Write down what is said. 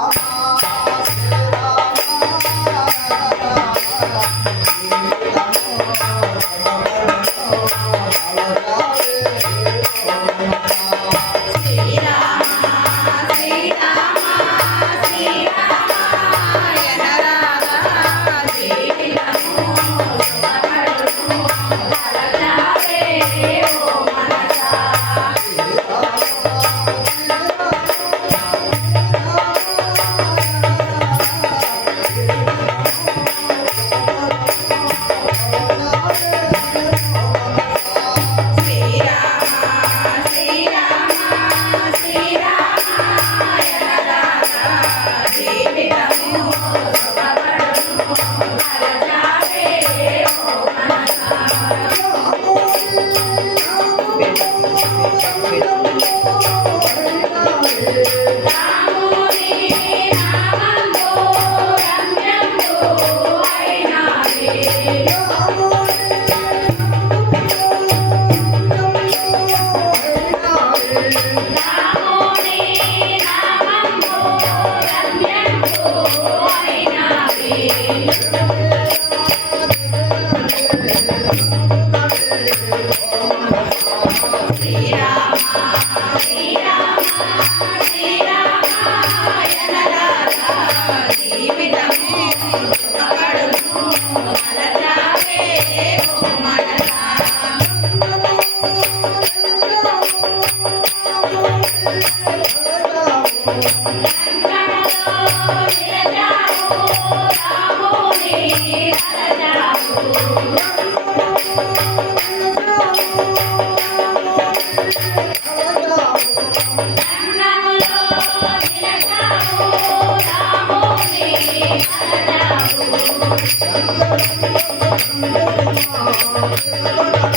Oh.